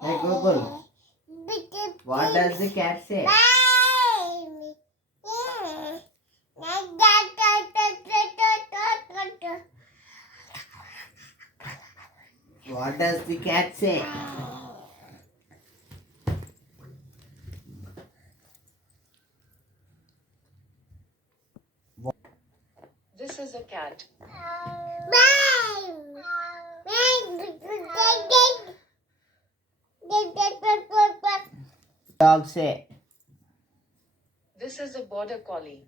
Hey Google, what does the cat say? What does the cat say? This is a cat. Dog say. This is a border collie.